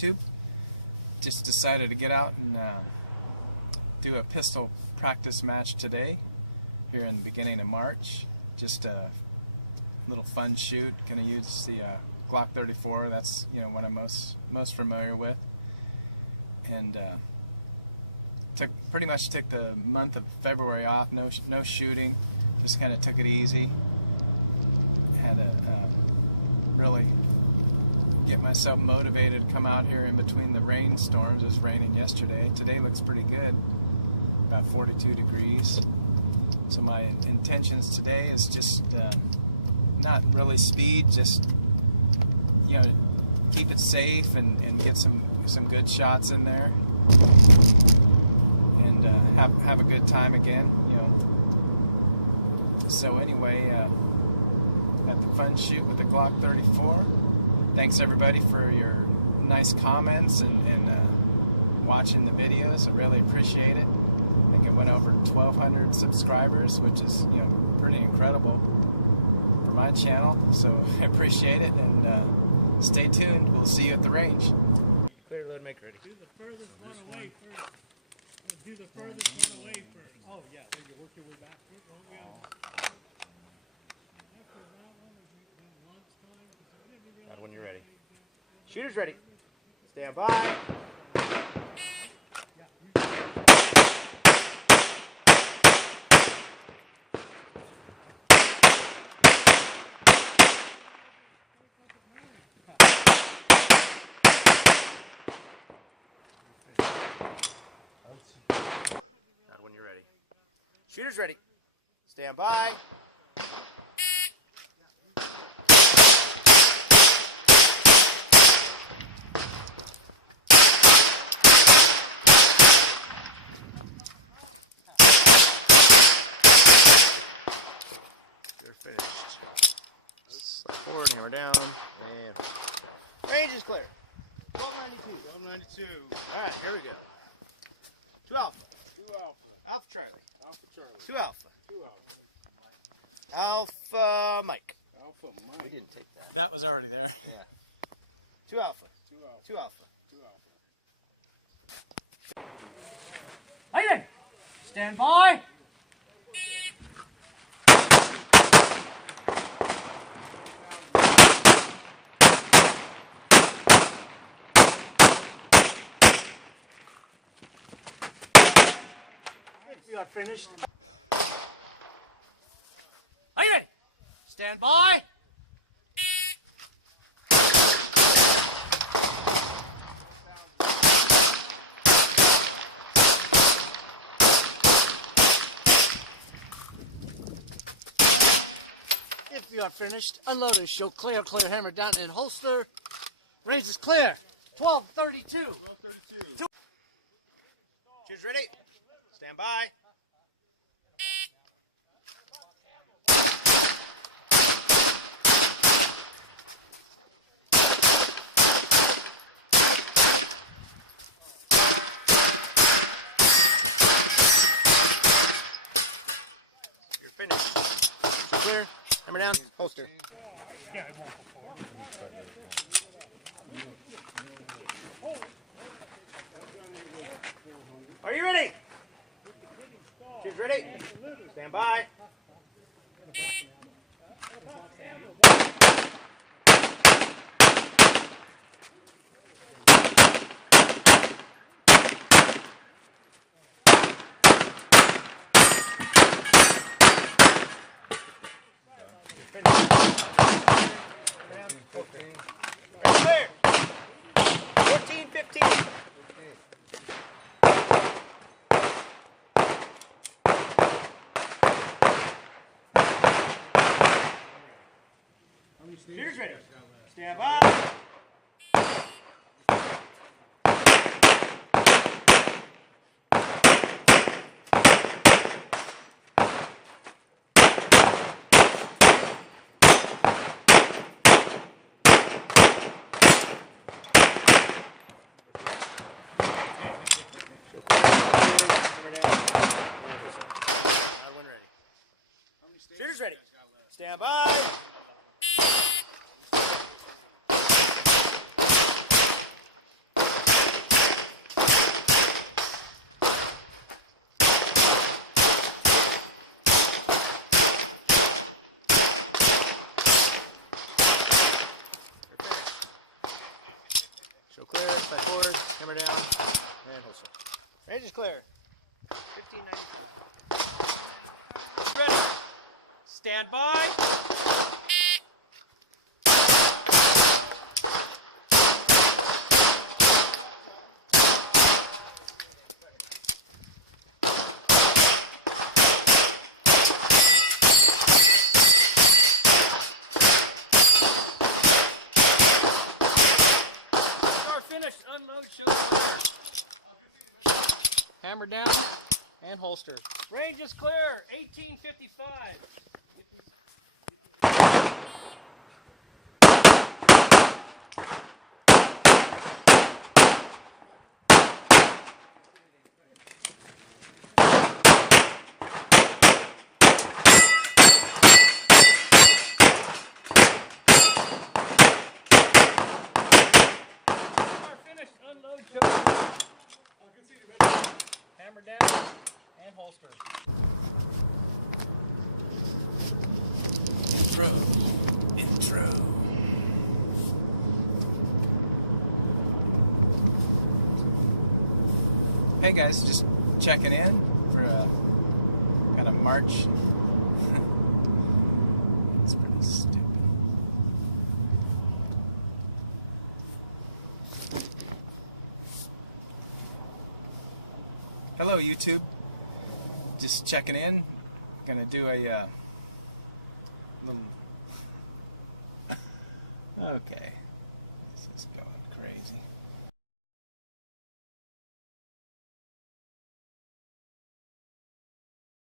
YouTube. Just decided to get out and do a pistol practice match today, here in the beginning of March. Just a little fun shoot. Gonna use the Glock 34. That's what I'm most familiar with, and pretty much took the month of February off. No shooting. Just kind of took it easy. Had to really get myself motivated to come out here in between the rainstorms. It was raining yesterday. Today looks pretty good, about 42 degrees. So my intentions today is just not really speed, just keep it safe and get some good shots in there, and have a good time again. So anyway, had the fun shoot with the Glock 34. Thanks everybody for your nice comments and watching the videos. I really appreciate it. I think it went over 1,200 subscribers, which is pretty incredible for my channel. So I appreciate it, and stay tuned. We'll see you at the range. Clear, load, make ready. Do the furthest one away first. Do the furthest one away first. Oh yeah, so you work your way back. Not when you're ready. Shooter's ready. Stand by. Not when you're ready. Shooter's ready. Stand by. Finished. Slide forward, hammer down, and range is clear. 1292. 1292. Alright, here we go. 2 Alpha. 2 Alpha. Alpha Charlie. Alpha Charlie. 2 Alpha. 2 Alpha. Alpha Mike. Alpha Mike. We didn't take that. That was already there. Yeah. 2 Alpha. 2 Alpha. 2 Alpha. 2 Alpha. Hayden, stand by. We are finished. Hayden, stand by. If we are finished, unload and show clear, clear, hammer down and holster. Range is clear. 1232. 1232. Choose ready. Stand by. You're finished. Clear. Hammer down. Holster. Yeah, I won't before. Are you ready? Choose ready. Stand by. Clear. 14, 15. Shooter's ready. Stand by. Shooter's ready. Stand by. Hammer down and holster. Range is clear. 15-19. Ready. Stand by. Start, finish, unload, shoot. Hammer down and holster. Range is clear. 1855. Start, finish, unload, shoot. Hammer down and holster. Intro. Hey guys, just checking in for a kind of March. It's pretty stupid. Hello YouTube. Just checking in. Gonna do a little. Okay.